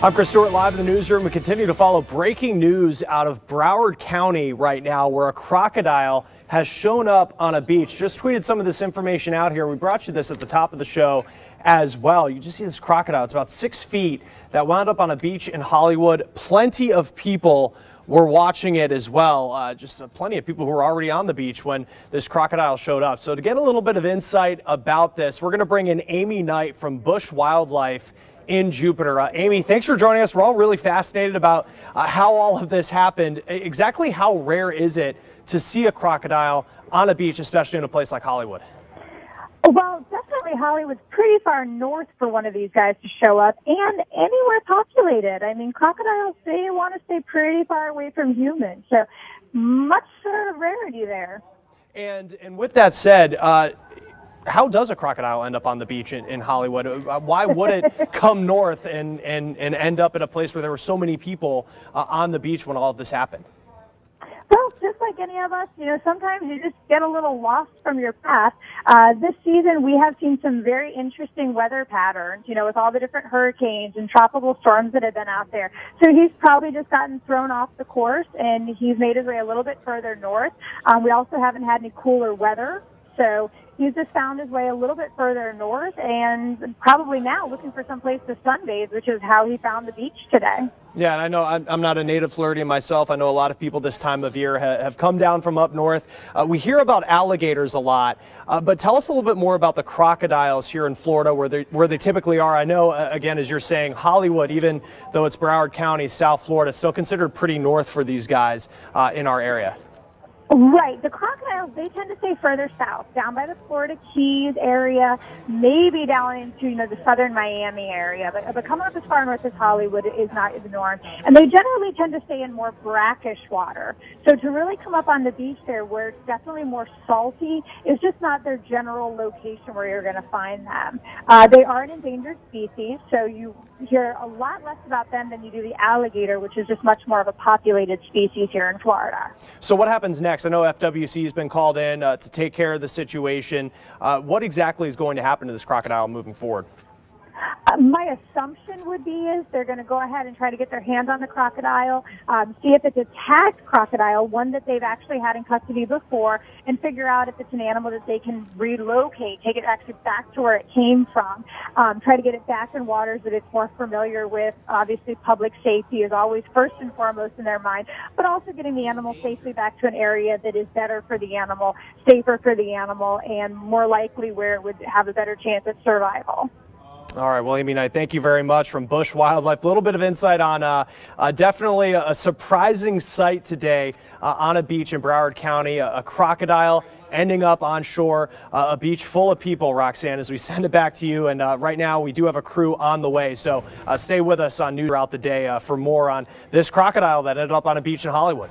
I'm Chris Stewart, live in the newsroom. We continue to follow breaking news out of Broward County right now, where a crocodile has shown up on a beach. Just tweeted some of this information out here. We brought you this at the top of the show as well. You just see this crocodile. It's about 6 feet that wound up on a beach in Hollywood. Plenty of people were watching it as well. Plenty of people who were already on the beach when this crocodile showed up. So to get a little bit of insight about this, we're going to bring in Amy Knight from Bush Wildlife in Jupiter. Amy, thanks for joining us. We're all really fascinated about how all of this happened. Exactly how rare is it to see a crocodile on a beach, especially in a place like Hollywood? Well, definitely Hollywood's pretty far north for one of these guys to show up, and anywhere populated. I mean, crocodiles, they want to stay pretty far away from humans, so much sort of rarity there. And with that said, how does a crocodile end up on the beach in Hollywood? Why would it come north and end up in a place where there were so many people on the beach when all of this happened? Well, just like any of us, sometimes you just get a little lost from your path. This season, we have seen some very interesting weather patterns, with all the different hurricanes and tropical storms that have been out there. So he's probably just gotten thrown off the course, and he's made his way a little bit further north. We also haven't had any cooler weather, so he's just found his way a little bit further north and probably now looking for some place to sunbathe, which is how he found the beach today. Yeah, and I know I'm not a native Floridian myself. I know a lot of people this time of year have come down from up north. We hear about alligators a lot, but tell us a little bit more about the crocodiles here in Florida, where they typically are. I know, again, as you're saying, Hollywood, even though it's Broward County, South Florida, still considered pretty north for these guys in our area. Right. The crocodiles, they tend to stay further south, down by the Florida Keys area, maybe down into, the southern Miami area. But coming up as far north as Hollywood is not the norm. And they generally tend to stay in more brackish water. So to really come up on the beach there, where it's definitely more salty, is just not their general location where you're going to find them. They are an endangered species, so you hear a lot less about them than you do the alligator, which is just much more of a populated species here in Florida. So what happens next? I know FWC has been called in to take care of the situation. What exactly is going to happen to this crocodile moving forward? My assumption would be is they're going to go ahead and try to get their hands on the crocodile, see if it's a tagged crocodile, one that they've actually had in custody before, and figure out if it's an animal that they can relocate, take it actually back to where it came from, try to get it back in waters that it's more familiar with. Obviously, public safety is always first and foremost in their mind, but also getting the animal safely back to an area that is better for the animal, safer for the animal, and more likely where it would have a better chance at survival. All right, well, Amy Knight, thank you very much from Bush Wildlife. A little bit of insight on definitely a surprising sight today on a beach in Broward County, a crocodile ending up on shore, a beach full of people, Roxanne, as we send it back to you. And right now we do have a crew on the way, so stay with us on news throughout the day for more on this crocodile that ended up on a beach in Hollywood.